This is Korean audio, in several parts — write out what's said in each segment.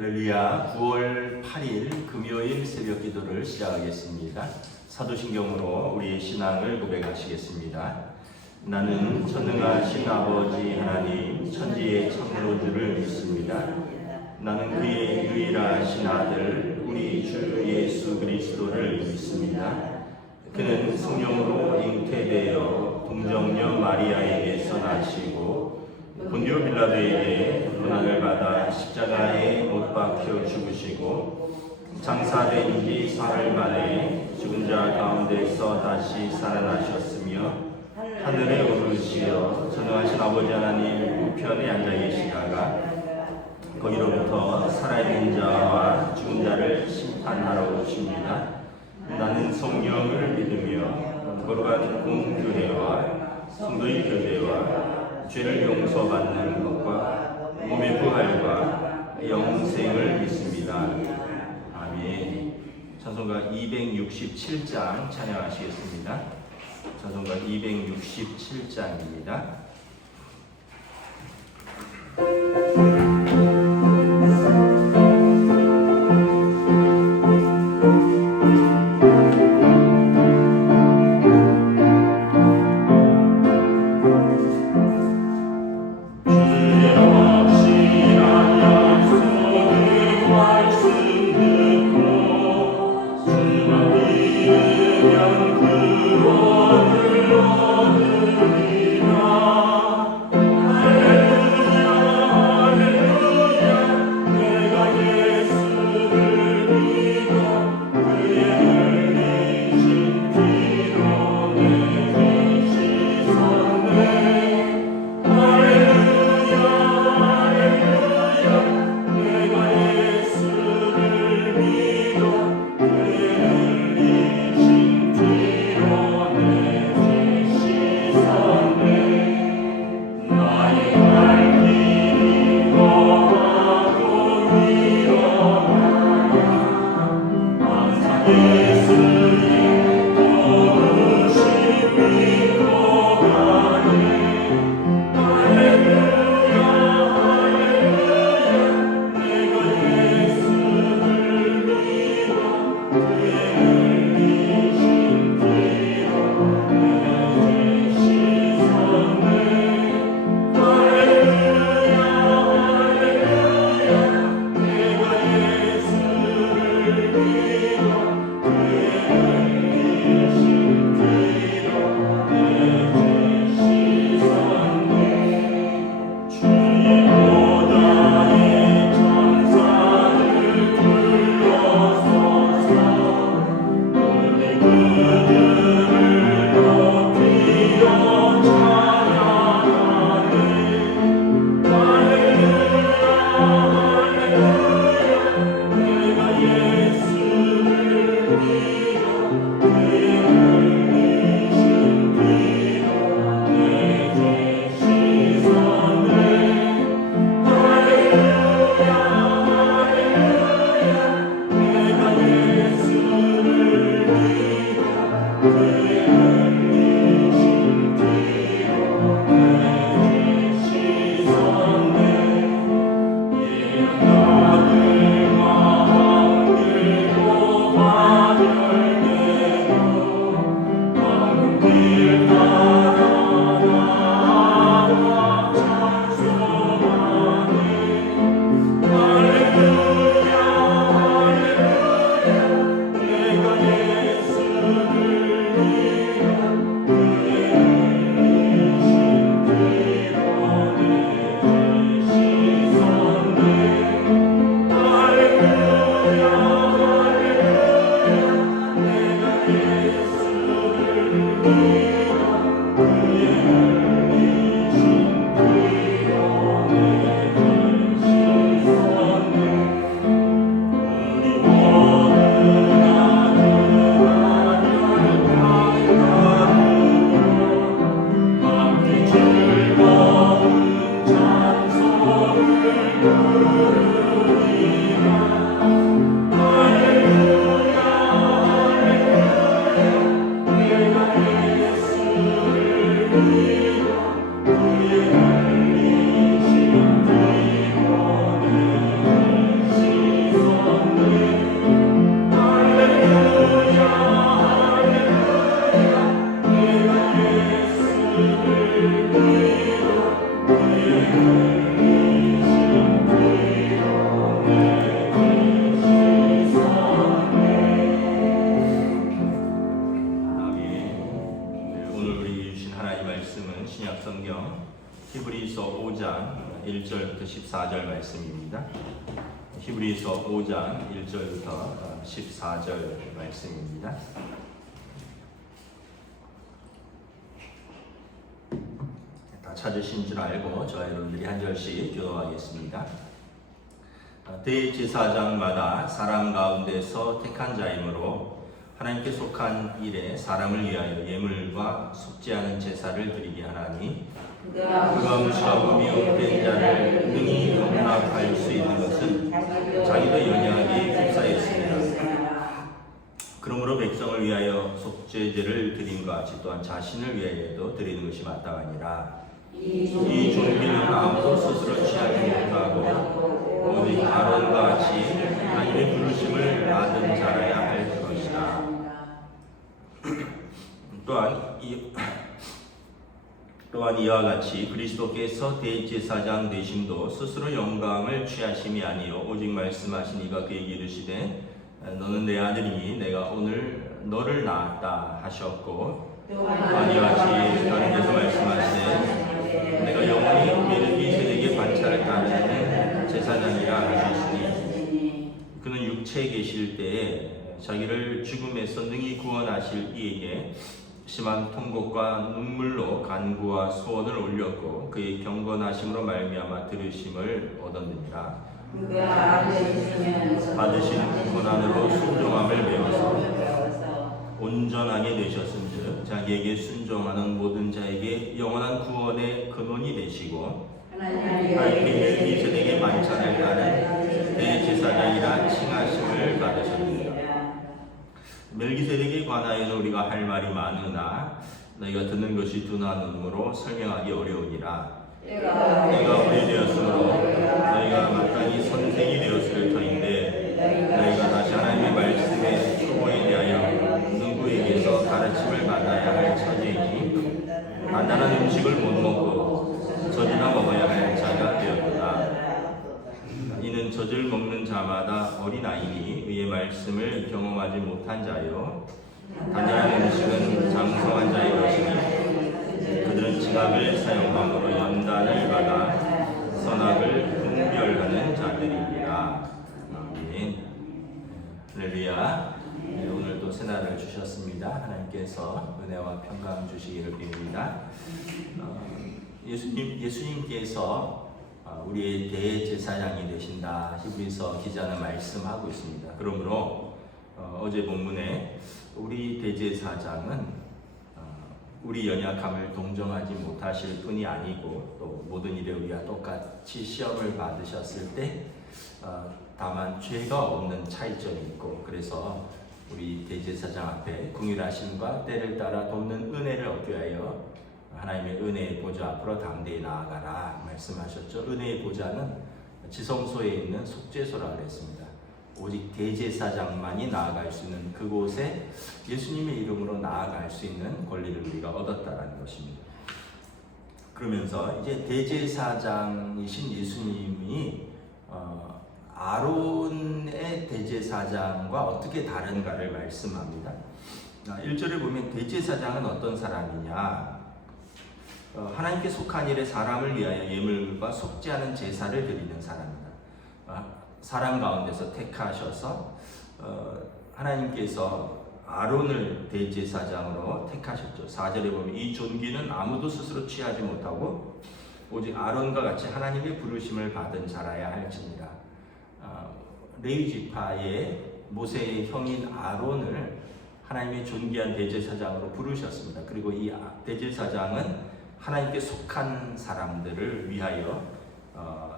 할렐루야. 9월 8일 금요일 새벽 기도를 시작하겠습니다. 사도신경으로 우리의 신앙을 고백하시겠습니다. 나는 전능하신 아버지 하나님 천지의 창조주를 믿습니다. 나는 그의 유일하신 아들 우리 주 예수 그리스도를 믿습니다. 그는 성령으로 잉태되어 동정녀 마리아에게서 나시고 본디오 빌라도에게 고난을 받아 십자가에 못 박혀 죽으시고 장사된 지 사흘 만에 죽은 자 가운데서 다시 살아나셨으며 하늘에 오르시어 전능하신 아버지 하나님 우편에 앉아 계시다가 거기로부터 살아있는 자와 죽은 자를 심판하러 오십니다. 나는 성령을 믿으며 거룩한 공교회와 성도의 교제와 죄를 용서받는 것과 몸의 부활과 영생을 믿습니다. 아멘. 찬송가 267장 찬양하시겠습니다. 찬송가 267장입니다. 구원을 얻으리라. 히브리서 5장 1절부터 14절 말씀입니다. 다 찾으신 줄 알고 저와 여러분들이 한 절씩 교도하겠습니다. 대제사장마다 사람 가운데서 택한 자이므로 하나님께 속한 일에 사람을 위하여 예물과 속죄하는 제사를 드리게 하나니 그가 무시하고 미혹된 자를 능히 용납할 수 있는 것은 자기도 연약하게 휩싸였습니다. 그러므로 백성을 위하여 속죄제를 드림과 같이 또한 자신을 위하여도 드리는 것이 마땅하니라. 이 존귀는 아무도 스스로 취하지 못하고 오직 아론과 같이 하나님의 부르심을 받은 자라야 할 것이다. 또한 이와 같이 그리스도께서 대제사장 되심도 스스로 영광을 취하심이 아니요 오직 말씀하신 이가 그에게 이르시되 너는 내 아들이니 내가 오늘 너를 낳았다 하셨고 또한 이와 같이 다른 데서 말씀하시되 내가 영원히 멜기세덱의 관찰을 따르는 제사장이라 하셨으니 그는 육체에 계실 때에 자기를 죽음에서 능히 구원하실 이에게 심한 통곡과 눈물로 간구와 소원을 올렸고 그의 경건하심으로 말미암아 들으심을 얻었느니라. 받으신 고난으로 순종함을 배워서 온전하게 되셨은즉 자기에게 순종하는 모든 자에게 영원한 구원의 근원이 되시고 하나님의 멜기세덱의 만찬을 따른 대제사장이라 칭하심을 받으셨느니라. 멜기세덱에 관하여는 우리가 할 말이 많으나 너희가 듣는 것이 둔하므로 설명하기 어려우니라. 내가 오래되었으므로 너희가 마땅히 선생이 되었을 터인데 너희가 다시 하나님의 말씀의 초보에 대하여 누구에게서 가르침을 받아야 할 처지이니 간단한 음식을 못 먹고 젖이나 먹어야 할 자가 되었구나. 이는 젖을 먹는 자마다 어린아이니 의의 말씀을 경험하지 못한 자요 단단한 음식은 장성한 자의 것이니 그들은 지각을 사용함으로 연단을 받아 선악을 분별하는 자들이니라. 아멘. 할렐루야. 오늘도 새날을 주셨습니다. 하나님께서 은혜와 평강 주시기를 빕니다. 예수님께서 우리의 대제사장이 되신다. 히브리서 기자는 말씀하고 있습니다. 그러므로 어제 본문에 우리 대제사장은 우리 연약함을 동정하지 못하실 뿐이 아니고 또 모든 일에 우리와 똑같이 시험을 받으셨을 때 다만 죄가 없는 차이점이 있고 그래서 우리 대제사장 앞에 긍휼하심과 때를 따라 돕는 은혜를 얻기 위하여 하나님의 은혜의 보좌 앞으로 담대히 나아가라 말씀하셨죠. 은혜의 보좌는 지성소에 있는 속죄소라 그랬습니다. 오직 대제사장만이 나아갈 수 있는 그곳에 예수님의 이름으로 나아갈 수 있는 권리를 우리가 얻었다라는 것입니다. 그러면서 이제 대제사장이신 예수님이 아론의 대제사장과 어떻게 다른가를 말씀합니다. 1절에 보면 대제사장은 어떤 사람이냐? 하나님께 속한 일에 사람을 위하여 예물과 속죄하는 제사를 드리는 사람이다. 사람 가운데서 택하셔서 하나님께서 아론을 대제사장으로 택하셨죠. 4절에 보면 이 존귀는 아무도 스스로 취하지 못하고 오직 아론과 같이 하나님의 부르심을 받은 자라야 할지니라. 레위 지파의 모세의 형인 아론을 하나님의 존귀한 대제사장으로 부르셨습니다. 그리고 이 대제사장은 하나님께 속한 사람들을 위하여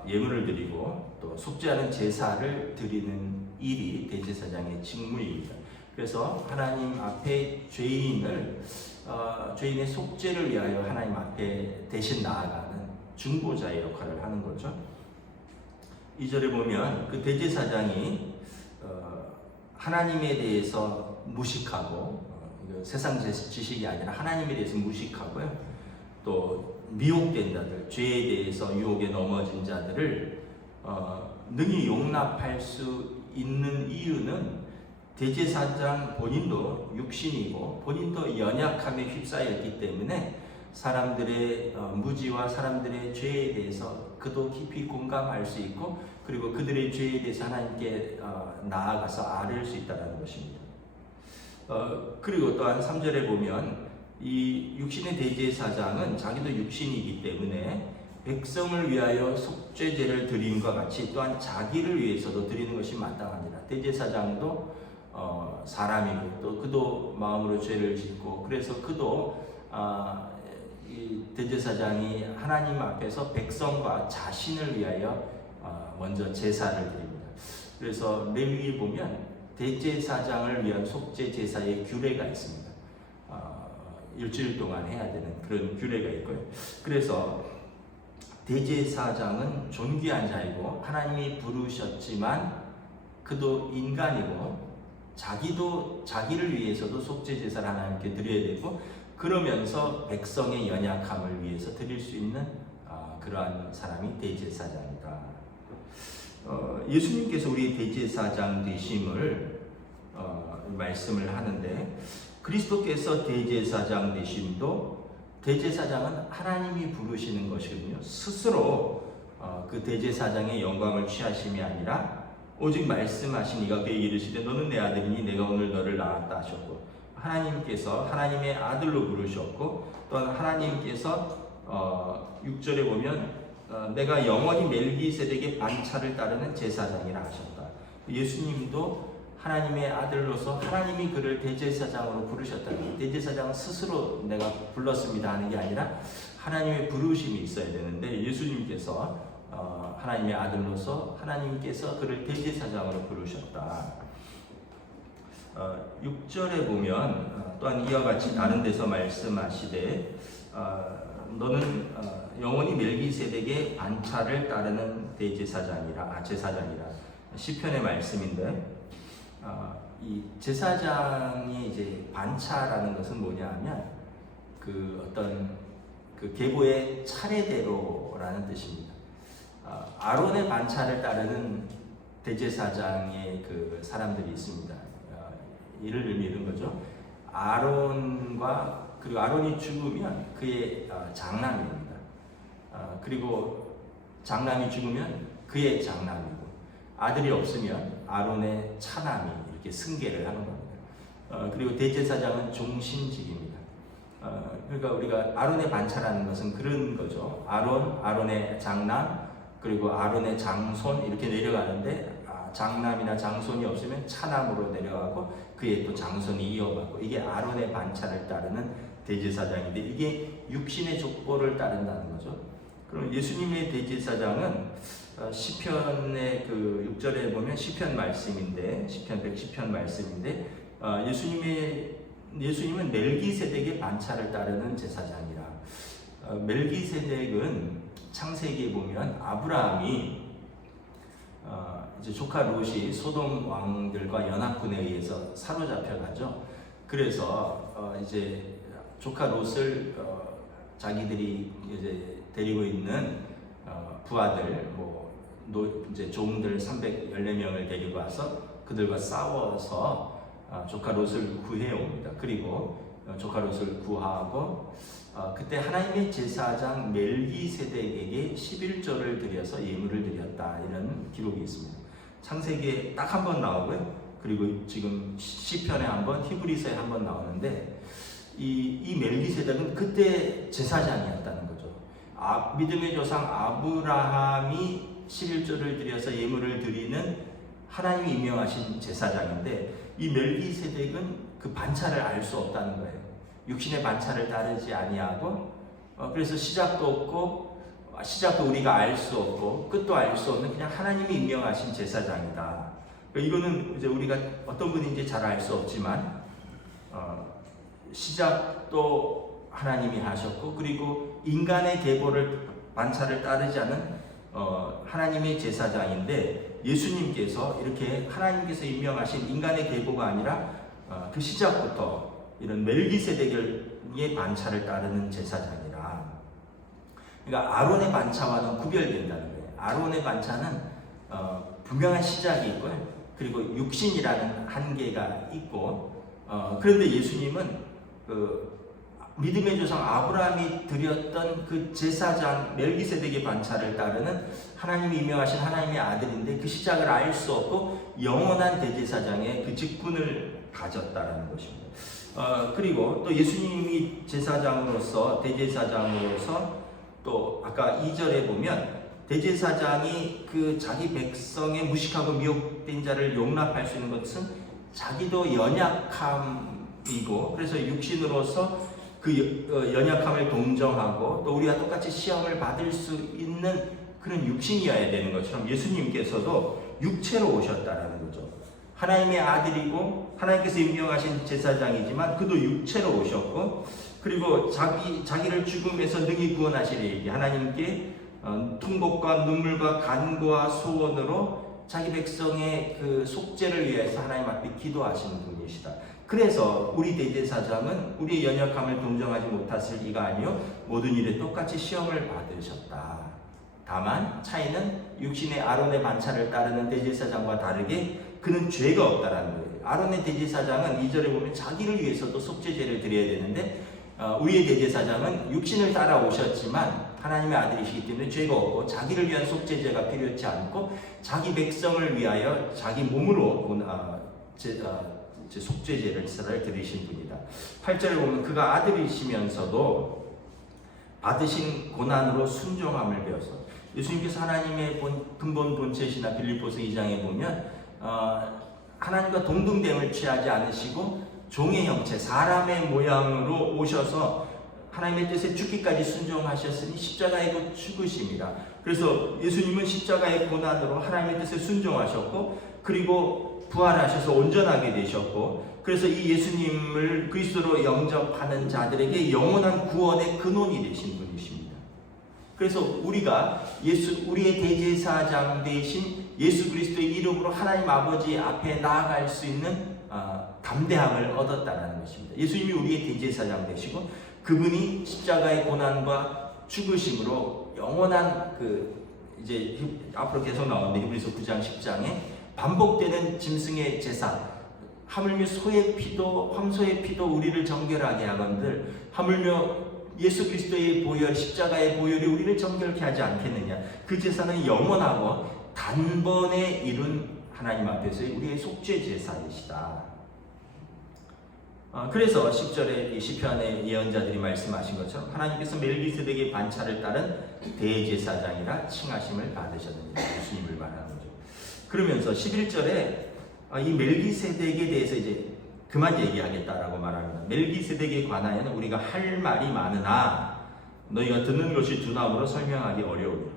예물을 드리고 또 속죄하는 제사를 드리는 일이 대제사장의 직무입니다. 그래서 하나님 앞에 죄인의 속죄를 위하여 하나님 앞에 대신 나아가는 중보자의 역할을 하는 거죠. 2절에 보면 그 대제사장이 하나님에 대해서 무식하고 세상 지식이 아니라 하나님에 대해서 무식하고요. 또 미혹된 자들, 죄에 대해서 유혹에 넘어진 자들을 능히 용납할 수 있는 이유는 대제사장 본인도 육신이고 본인도 연약함에 휩싸였기 때문에 사람들의 무지와 사람들의 죄에 대해서 그도 깊이 공감할 수 있고, 그리고 그들의 죄에 대해서 하나님께 나아가서 아뢰을 수 있다는 것입니다. 그리고 또한 3절에 보면 이 육신의 대제사장은 자기도 육신이기 때문에 백성을 위하여 속죄제를 드림과 같이 또한 자기를 위해서도 드리는 것이 마땅하니라. 대제사장도 사람이고 또 그도 마음으로 죄를 짓고, 그래서 그도 이 대제사장이 하나님 앞에서 백성과 자신을 위하여 먼저 제사를 드립니다. 그래서 레위기에 보면 대제사장을 위한 속죄 제사의 규례가 있습니다. 일주일 동안 해야 되는 그런 규례가 있고요. 그래서 대제사장은 존귀한 자이고 하나님이 부르셨지만 그도 인간이고 자기도 자기를 위해서도 속죄 제사를 하나님께 드려야 되고, 그러면서 백성의 연약함을 위해서 드릴 수 있는 그러한 사람이 대제사장이다. 예수님께서 우리 대제사장 되심을 말씀을 하는데, 그리스도께서 대제사장 되심도 대제사장은 하나님이 부르시는 것이거든요. 스스로 그 대제사장의 영광을 취하심이 아니라 오직 말씀하신 이가 그에게 이르시되 너는 내 아들이니 내가 오늘 너를 낳았다 하셨고, 하나님께서 하나님의 아들로 부르셨고, 또한 하나님께서 6절에 보면 내가 영원히 멜기세덱의 반차를 따르는 제사장이라 하셨다. 예수님도 하나님의 아들로서 하나님이 그를 대제사장으로 부르셨다는 거예요. 대제사장은 스스로 내가 불렀습니다 하는 게 아니라 하나님의 부르심이 있어야 되는데, 예수님께서 하나님의 아들로서 하나님께서 그를 대제사장으로 부르셨다. 6절에 보면 또한 이와 같이 다른 데서 말씀하시되 너는 영원히 멜기세덱의 반차를 따르는 대제사장이라 제사장이라. 시편의 말씀인데, 이 제사장이 이제 반차라는 것은 뭐냐하면 그 어떤 그 계보의 차례대로라는 뜻입니다. 아론의 반차를 따르는 대제사장의 그 사람들이 있습니다. 이를 의미하는 거죠. 아론과 그리고 아론이 죽으면 그의 장남입니다. 그리고 장남이 죽으면 그의 장남이고, 아들이 없으면 아론의 차남이 이렇게 승계를 하는 겁니다. 그리고 대제사장은 종신직입니다. 그러니까 우리가 아론의 반차라는 것은 그런 거죠. 아론의 장남, 그리고 아론의 장손 이렇게 내려가는데, 장남이나 장손이 없으면 차남으로 내려가고 그의 또 장손이 이어받고, 이게 아론의 반차를 따르는 대제사장인데, 이게 육신의 족보를 따른다는 거죠. 그럼 예수님의 대제사장은 시편의 그 6절에 보면 시편 말씀인데, 시편 110편 말씀인데, 예수님은 멜기세덱의 반차를 따르는 제사장이라. 멜기세덱은 창세기에 보면 아브라함이 이제 조카 롯이 소돔 왕들과 연합군에 의해서 사로잡혀 가죠. 그래서 이제 조카 롯을 자기들이 이제 데리고 있는 부하들, 이제 종들 314명을 데리고 와서 그들과 싸워서 조카 롯을 구해옵니다. 그리고 조카 롯을 구하고 그때 하나님의 제사장 멜기세덱에게 11조를 드려서 예물을 드렸다, 이런 기록이 있습니다. 창세기에 딱 한 번 나오고요. 그리고 지금 시편에 한 번, 히브리서에 한 번 나오는데, 이 멜기세덱은 그때 제사장이었다는 거죠. 믿음의 조상 아브라함이 11조를 드려서 예물을 드리는 하나님이 임명하신 제사장인데, 이 멜기세덱은 그 반차를 알 수 없다는 거예요. 육신의 반차를 따르지 아니하고, 그래서 시작도 없고, 시작도 우리가 알 수 없고, 끝도 알 수 없는 그냥 하나님이 임명하신 제사장이다. 이거는 이제 우리가 어떤 분인지 잘 알 수 없지만, 시작도 하나님이 하셨고, 그리고 인간의 계보를 반차를 따르지 않은 하나님의 제사장인데, 예수님께서 이렇게 하나님께서 임명하신 인간의 계보가 아니라 그 시작부터 이런 멜기세덱의 반차를 따르는 제사장이라. 그러니까 아론의 반차와는 구별된다는 거예요. 아론의 반차는 분명한 시작이 있고요. 그리고 육신이라는 한계가 있고, 그런데 예수님은 믿음의 조상 아브라함이 드렸던 그 제사장 멜기세덱의 반차를 따르는 하나님이 임명하신 하나님의 아들인데 그 시작을 알 수 없고 영원한 대제사장의 그 직분을 가졌다라는 것입니다. 그리고 또 예수님이 제사장으로서 대제사장으로서 또 아까 2절에 보면 대제사장이 그 자기 백성의 무식하고 미혹된 자를 용납할 수 있는 것은 자기도 연약함이고 그래서 육신으로서 그 연약함을 동정하고 또 우리와 똑같이 시험을 받을 수 있는 그런 육신이어야 되는 것처럼 예수님께서도 육체로 오셨다라는 거죠. 하나님의 아들이고 하나님께서 임명하신 제사장이지만 그도 육체로 오셨고 그리고 자기를 죽음에서 능히 구원하시리니 하나님께 통곡과 눈물과 간구와 소원으로 자기 백성의 그 속죄를 위해서 하나님 앞에 기도하시는 분이시다. 그래서 우리 대제사장은 우리의 연약함을 동정하지 못하실 이가 아니요 모든 일에 똑같이 시험을 받으셨다. 다만 차이는 육신의 아론의 반차를 따르는 대제사장과 다르게 그는 죄가 없다라는 거예요. 아론의 대제사장은 2절에 보면 자기를 위해서도 속죄제를 드려야 되는데 우리의 대제사장은 육신을 따라 오셨지만 하나님의 아들이시기 때문에 죄가 없고 자기를 위한 속죄제가 필요치 않고 자기 백성을 위하여 자기 몸으로 속죄제를 드리신 분이다. 8절에 보면 그가 아들이시면서도 받으신 고난으로 순종함을 배워서 예수님께서 하나님의 근본 본체시나 빌립보서 2장에 보면 하나님과 동등됨을 취하지 않으시고 종의 형체, 사람의 모양으로 오셔서 하나님의 뜻에 죽기까지 순종하셨으니 십자가에 죽으십니다. 그래서 예수님은 십자가의 고난으로 하나님의 뜻에 순종하셨고 그리고 부활하셔서 온전하게 되셨고 그래서 이 예수님을 그리스도로 영접하는 자들에게 영원한 구원의 근원이 되신 분이십니다. 그래서 우리가 우리의 대제사장 되신 예수 그리스도의 이름으로 하나님 아버지 앞에 나아갈 수 있는 담대함을 얻었다는 것입니다. 예수님이 우리의 대제사장 되시고 그분이 십자가의 고난과 죽으심으로 영원한 이제 앞으로 계속 나오는데 히브리서 9장 10장에 반복되는 짐승의 제사 하물며 소의 피도 황소의 피도 우리를 정결하게 하건들 하물며 예수 그리스도의 보혈 십자가의 보혈이 우리를 정결케 하지 않겠느냐. 그 제사는 영원하고 단번에 이룬 하나님 앞에서의 우리의 속죄 제사이시다. 그래서 10절에 시편의 예언자들이 말씀하신 것처럼 하나님께서 멜기세덱의 반차를 따른 대제사장이라 칭하심을 받으셨느니라. 예수님을 말하는 거죠. 그러면서 11절에 이 멜기세덱에 대해서 이제 그만 얘기하겠다라고 말합니다. 멜기세덱에 관하여는 우리가 할 말이 많으나 너희가 듣는 것이 두나무로 설명하기 어려우니.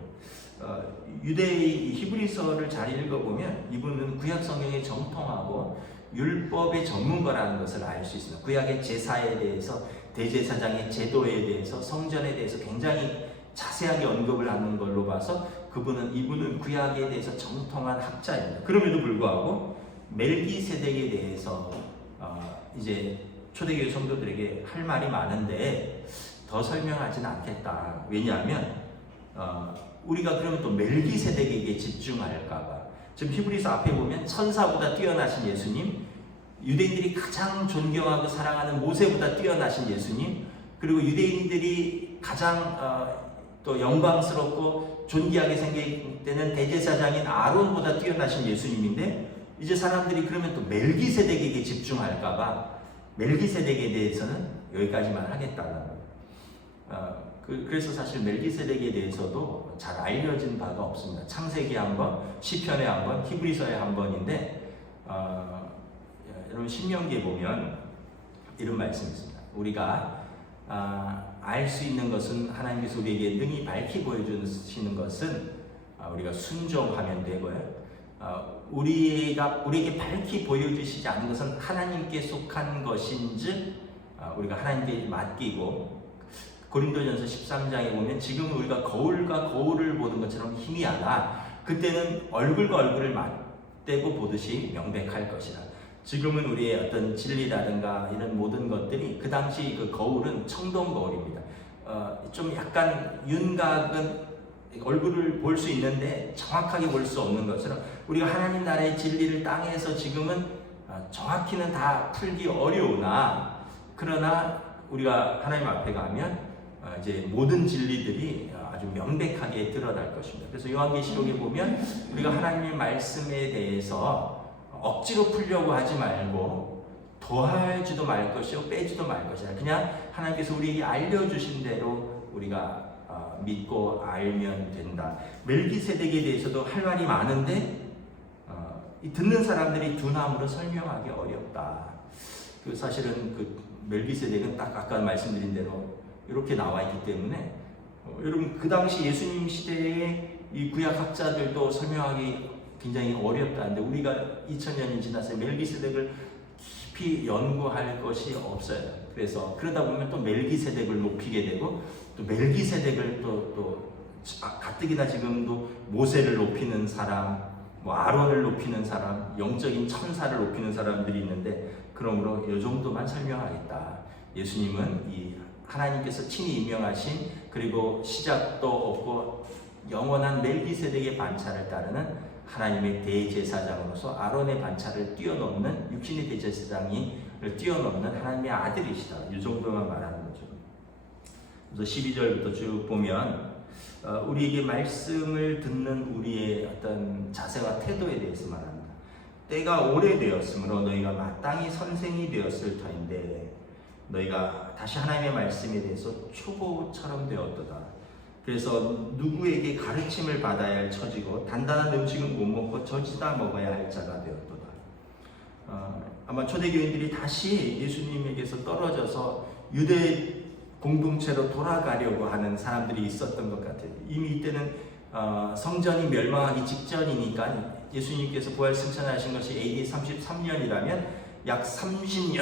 유대의 히브리서를 잘 읽어보면 이분은 구약 성경에 정통하고 율법의 전문가라는 것을 알 수 있습니다. 구약의 제사에 대해서, 대제사장의 제도에 대해서, 성전에 대해서 굉장히 자세하게 언급을 하는 걸로 봐서 이분은 구약에 대해서 정통한 학자입니다. 그럼에도 불구하고 멜기세덱에 대해서 이제 초대교회 성도들에게 할 말이 많은데 더 설명하지는 않겠다. 왜냐하면 우리가 그러면 또 멜기세덱에게 집중할까봐. 지금 히브리서 앞에 보면 천사보다 뛰어나신 예수님, 유대인들이 가장 존경하고 사랑하는 모세보다 뛰어나신 예수님, 그리고 유대인들이 가장 또 영광스럽고 존귀하게 생각되는 대제사장인 아론보다 뛰어나신 예수님인데 이제 사람들이 그러면 또 멜기세덱에게 집중할까봐 멜기세덱에 대해서는 여기까지만 하겠다는 거예요. 그래서 사실 멜기세덱에 대해서도 잘 알려진 바가 없습니다. 창세기 한 번, 시편에 한 번, 히브리서에 한 번인데 여러분 신명기에 보면 이런 말씀이 있습니다. 우리가 알 수 있는 것은 하나님께서 우리에게 능히 밝히 보여주시는 것은 우리가 순종하면 되고요. 우리에게 밝히 보여주시지 않은 것은 하나님께 속한 것인즉 우리가 하나님께 맡기고 고린도전서 13장에 보면 지금 우리가 거울과 거울을 보는 것처럼 희미하나 그때는 얼굴과 얼굴을 맞대고 보듯이 명백할 것이라. 지금은 우리의 어떤 진리라든가 이런 모든 것들이 그 당시 그 거울은 청동 거울입니다. 좀 약간 윤곽은 얼굴을 볼 수 있는데 정확하게 볼 수 없는 것처럼 우리가 하나님 나라의 진리를 땅에서 지금은 정확히는 다 풀기 어려우나 그러나 우리가 하나님 앞에 가면 이제 모든 진리들이 아주 명백하게 드러날 것입니다. 그래서 요한계시록에 보면 우리가 하나님의 말씀에 대해서 억지로 풀려고 하지 말고 더하지도 말 것이요 빼지도 말 것이라 그냥 하나님께서 우리에게 알려주신 대로 우리가 믿고 알면 된다. 멜기세덱에 대해서도 할 말이 많은데 듣는 사람들이 두나무로 설명하기 어렵다. 그 사실은 그 멜기세덱은 딱 아까 말씀드린 대로 이렇게 나와 있기 때문에 여러분 그 당시 예수님 시대에 이 구약학자들도 설명하기 굉장히 어렵다는데 우리가 2000년이 지나서 멜기세덱을 깊이 연구할 것이 없어요. 그래서 그러다 보면 또 멜기세덱을 높이게 되고 또 멜기세덱을 또 가뜩이나 지금도 모세를 높이는 사람, 뭐 아론을 높이는 사람, 영적인 천사를 높이는 사람들이 있는데 그러므로 이 정도만 설명하겠다. 예수님은 이 하나님께서 친히 임명하신 그리고 시작도 없고 영원한 멜기세덱의 반차를 따르는 하나님의 대제사장으로서 아론의 반차를 뛰어넘는 육신의 대제사장을 뛰어넘는 하나님의 아들이시다. 이 정도만 말하는 거죠. 그래서 12절부터 쭉 보면 우리에게 말씀을 듣는 우리의 어떤 자세와 태도에 대해서 말합니다. 때가 오래되었으므로 너희가 마땅히 선생이 되었을 터인데 너희가 다시 하나님의 말씀에 대해서 초보처럼 되었도다. 그래서 누구에게 가르침을 받아야 할 처지고 단단한 음식은 못 먹고 젖이다 먹어야 할 자가 되었도다. 아마 초대교인들이 다시 예수님에게서 떨어져서 유대 공동체로 돌아가려고 하는 사람들이 있었던 것 같아요. 이미 이때는 성전이 멸망하기 직전이니까 예수님께서 부활 승천하신 것이 AD 33년이라면 약 30년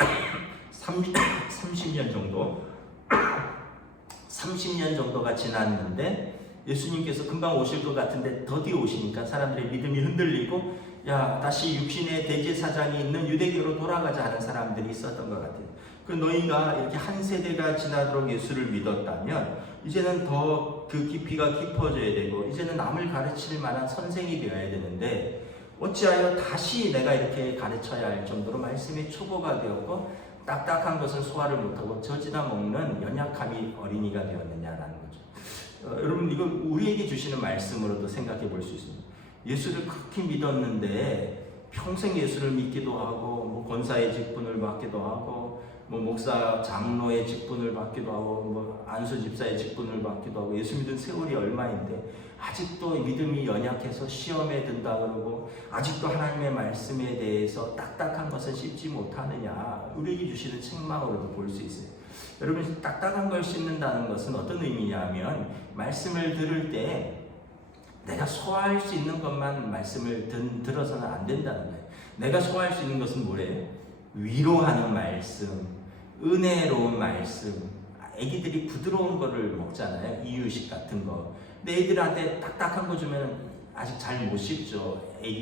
정도가 지났는데 예수님께서 금방 오실 것 같은데 더디 오시니까 사람들의 믿음이 흔들리고 다시 육신의 대제사장이 있는 유대교로 돌아가자 하는 사람들이 있었던 것 같아요. 그 너희가 이렇게 한 세대가 지나도록 예수를 믿었다면 이제는 더 그 깊이가 깊어져야 되고 이제는 남을 가르칠 만한 선생이 되어야 되는데 어찌하여 다시 내가 이렇게 가르쳐야 할 정도로 말씀이 초보가 되었고 딱딱한 것을 소화를 못하고 젖이나 먹는 연약함이 어린이가 되었느냐라는 거죠. 여러분 이거 우리에게 주시는 말씀으로도 생각해 볼 수 있습니다. 예수를 그렇게 믿었는데 평생 예수를 믿기도 하고 뭐 권사의 직분을 받기도 하고 뭐 목사 장로의 직분을 받기도 하고 뭐 안수 집사의 직분을 받기도 하고 예수 믿은 세월이 얼마인데 아직도 믿음이 연약해서 시험에 든다 그러고 아직도 하나님의 말씀에 대해서 딱딱한 것을 씹지 못하느냐 우리에게 주시는 책망으로도 볼 수 있어요. 여러분 딱딱한 걸 씹는다는 것은 어떤 의미냐면 말씀을 들을 때 내가 소화할 수 있는 것만 말씀을 들어서는 안 된다는 거예요. 내가 소화할 수 있는 것은 뭐래요? 위로하는 말씀, 은혜로운 말씀. 애기들이 부드러운 거를 먹잖아요. 이유식 같은 거. 근데 애들한테 딱딱한 거 주면 아직 잘 못 씹죠.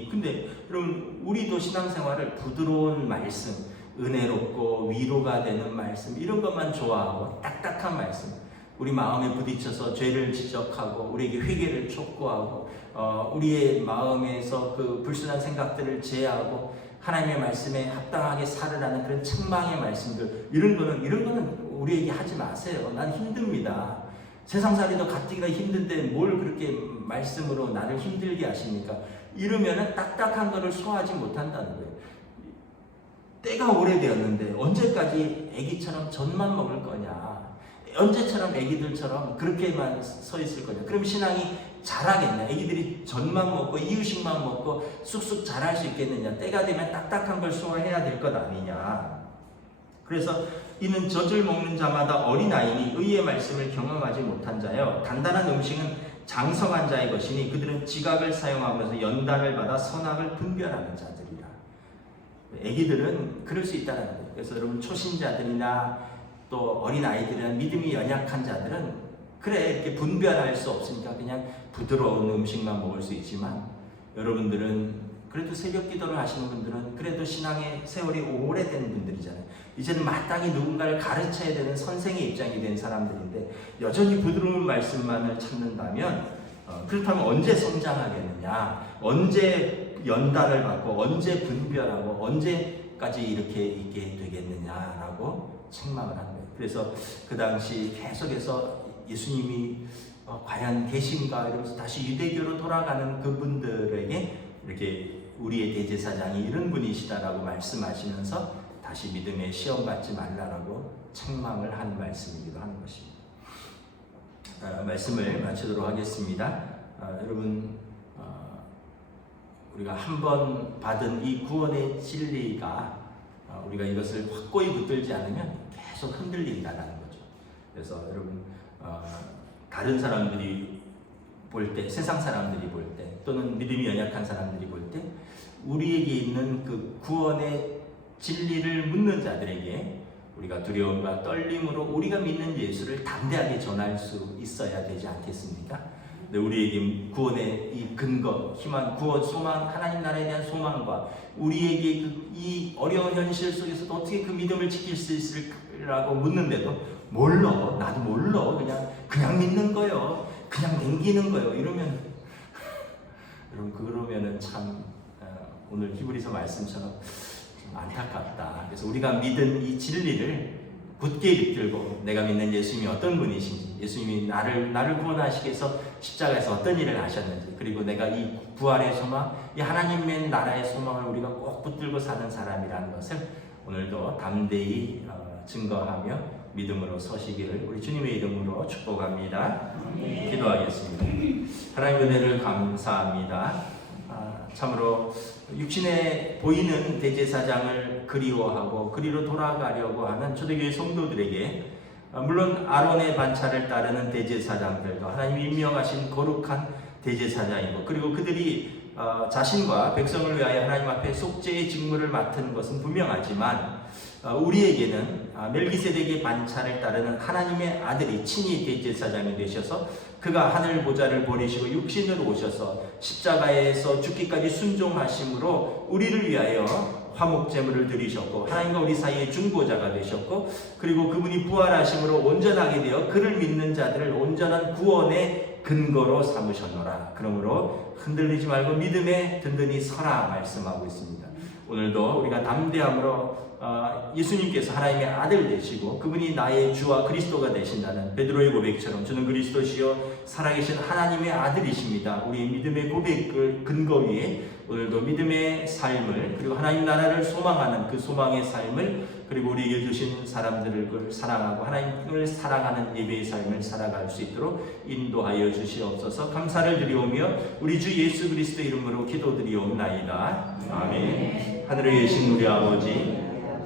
근데 여러분 우리도 신앙생활을 부드러운 말씀, 은혜롭고 위로가 되는 말씀 이런 것만 좋아하고 딱딱한 말씀. 우리 마음에 부딪혀서 죄를 지적하고 우리에게 회개를 촉구하고 우리의 마음에서 그 불순한 생각들을 제하고 하나님의 말씀에 합당하게 살으라는 그런 책망의 말씀들 이런 거는 우리에게 하지 마세요. 난 힘듭니다. 세상살이도 가뜩이나 힘든데 뭘 그렇게 말씀으로 나를 힘들게 하십니까? 이러면은 딱딱한 거를 소화하지 못한다는 거예요. 때가 오래되었는데 언제까지 애기처럼 젖만 먹을 거냐? 언제처럼 애기들처럼 그렇게만 서 있을 거냐? 그럼 신앙이 자라겠냐? 애기들이 젖만 먹고 이유식만 먹고 쑥쑥 자랄 수 있겠느냐? 때가 되면 딱딱한 걸 소화해야 될 것 아니냐? 그래서 이는 젖을 먹는 자마다 어린아이니 의의 말씀을 경험하지 못한 자여 단단한 음식은 장성한 자의 것이니 그들은 지각을 사용하면서 연단을 받아 선악을 분별하는 자들이라. 애기들은 그럴 수 있다는 거예요. 그래서 여러분 초신자들이나 또 어린아이들이나 믿음이 연약한 자들은 그래 이렇게 분별할 수 없으니까 그냥 부드러운 음식만 먹을 수 있지만 여러분들은 그래도 새벽 기도를 하시는 분들은 그래도 신앙의 세월이 오래된 분들이잖아요. 이제는 마땅히 누군가를 가르쳐야 되는 선생의 입장이 된 사람들인데 여전히 부드러운 말씀만을 찾는다면 그렇다면 언제 성장하겠느냐? 언제 연단을 받고 언제 분별하고 언제 언제까지 이렇게 있게 되겠느냐라고 책망을 한 거예요. 그래서 그 당시 계속해서 예수님이 과연 계신가 이러면서 다시 유대교로 돌아가는 그분들에게 이렇게 우리의 대제사장이 이런 분이시다라고 말씀하시면서 다시 믿음의 시험 받지 말라라고 책망을 한 말씀이기도 하는 것입니다. 말씀을 마치도록 하겠습니다. 여러분, 우리가 한 번 받은 이 구원의 진리가 우리가 이것을 확고히 붙들지 않으면 계속 흔들린다는 거죠. 그래서 여러분, 다른 사람들이 볼 때, 세상 사람들이 볼 때, 또는 믿음이 연약한 사람들이 볼 때, 우리에게 있는 그 구원의 진리를 묻는 자들에게 우리가 두려움과 떨림으로 우리가 믿는 예수를 담대하게 전할 수 있어야 되지 않겠습니까? 근데 우리에게 구원의 이 근거, 희망, 구원, 소망, 하나님 나라에 대한 소망과 우리에게 이 어려운 현실 속에서도 어떻게 그 믿음을 지킬 수 있을까라고 묻는데도 몰라, 나도 몰라, 그냥 믿는 거요, 그냥 남기는 거요, 이러면 여러분, 그러면은 참 오늘 히브리서 말씀처럼 좀 안타깝다. 그래서 우리가 믿은 이 진리를 굳게 붙들고 내가 믿는 예수님이 어떤 분이신지, 예수님이 나를 구원하시기 위해서 십자가에서 어떤 일을 하셨는지, 그리고 내가 이 부활의 소망, 이 하나님의 나라의 소망을 우리가 꼭 붙들고 사는 사람이라는 것을 오늘도 담대히 증거하며 믿음으로 서시기를 우리 주님의 이름으로 축복합니다. 기도하겠습니다. 하나님의 은혜를 감사합니다. 참으로 육신에 보이는 대제사장을 그리워하고 그리로 돌아가려고 하는 초대교회 성도들에게, 물론 아론의 반차를 따르는 대제사장들도 하나님이 임명하신 거룩한 대제사장이고, 그리고 그들이 자신과 백성을 위하여 하나님 앞에 속죄의 직무를 맡은 것은 분명하지만 우리에게는 멜기세덱의 반차를 따르는 하나님의 아들이 친히 대제사장이 되셔서 그가 하늘 보좌를 버리시고 육신으로 오셔서 십자가에서 죽기까지 순종하심으로 우리를 위하여 화목제물을 드리셨고, 하나님과 우리 사이의 중보자가 되셨고, 그리고 그분이 부활하심으로 온전하게 되어 그를 믿는 자들을 온전한 구원의 근거로 삼으셨노라. 그러므로 흔들리지 말고 믿음에 든든히 서라 말씀하고 있습니다. 오늘도 우리가 담대함으로 예수님께서 하나님의 아들 되시고 그분이 나의 주와 그리스도가 되신다는 베드로의 고백처럼 저는 그리스도시요 살아계신 하나님의 아들이십니다. 우리 믿음의 고백을 근거 위에 오늘도 믿음의 삶을, 그리고 하나님 나라를 소망하는 그 소망의 삶을, 그리고 우리에게 주신 사람들을 사랑하고 하나님을 사랑하는 예배의 삶을 살아갈 수 있도록 인도하여 주시옵소서. 감사를 드리오며 우리 주 예수 그리스도 이름으로 기도드리옵나이다. 아멘. 하늘에 계신 우리 아버지,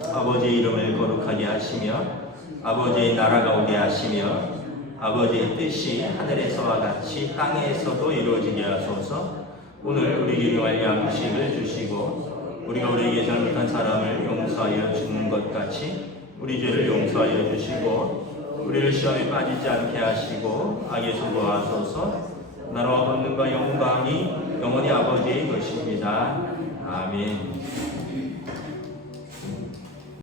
아버지의 이름을 거룩하게 하시며 아버지의 나라가 오게 하시며 아버지의 뜻이 하늘에서와 같이 땅에서도 이루어지게 하소서. 오늘 우리에게 요할 양식을 주시고 우리가 우리에게 잘못한 사람을 용서하여 주는 것 같이 우리 죄를 용서하여 주시고 우리를 시험에 빠지지 않게 하시고 악에서 구하소서. 나라와 권능과 영광이 영원히 아버지의 것입니다. 아멘.